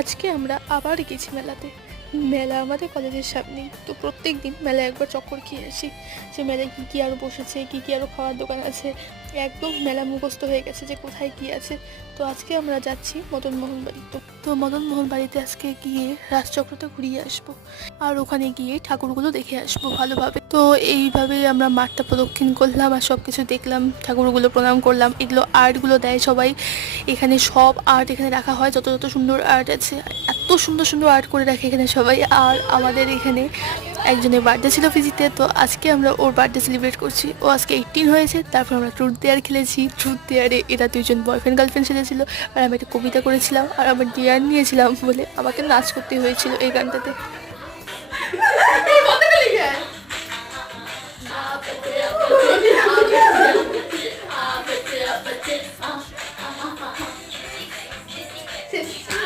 আজকে আমরা আবার গেছি মেলাতে। মেলা আমাদের কলেজের সামনেই, তো প্রত্যেক দিন মেলায় একবার চক্কর খেয়ে আসি। যে মেলায় কী কী আরও বসেছে, কী কী আরও খাওয়ার দোকান আছে, একদম মেলা মুখস্থ হয়ে গেছে যে কোথায় কী আছে। তো আজকে আমরা যাচ্ছি মদনমোহন বাড়ি। তো মদনমোহন বাড়িতে আজকে গিয়ে রাজচক্রটা ঘুরিয়ে আসবো, আর ওখানে গিয়ে ঠাকুরগুলো দেখে আসবো ভালোভাবে। তো এইভাবেই আমরা মাঠটা প্রদক্ষিণ করলাম আর সব কিছু দেখলাম, ঠাকুরগুলো প্রণাম করলাম। এগুলো আর্টগুলো দেয় সবাই, এখানে সব আর্ট এখানে রাখা হয়, যত যত সুন্দর আর্ট আছে এত সুন্দর সুন্দর আর্ট করে রাখে এখানে সবাই। আর আমাদের এখানে একজনের বার্থডে ছিল ফিজিতে, তো আজকে আমরা ওর বার্থডে সেলিব্রেট করছি। ও আজকে 18 হয়েছে। তারপর আমরা ট্রুথ দেয়ার খেলেছি। ট্রুথ দেয়ারে এরা দুজন বয়ফ্রেন্ড গার্লফ্রেন্ড সেজেছিল, আর আমি একটা কবিতা করেছিলাম, আর আমার ডিয়ার নিয়েছিলাম বলে আমাকে নাচ করতে হয়েছিল এই গানটাতে।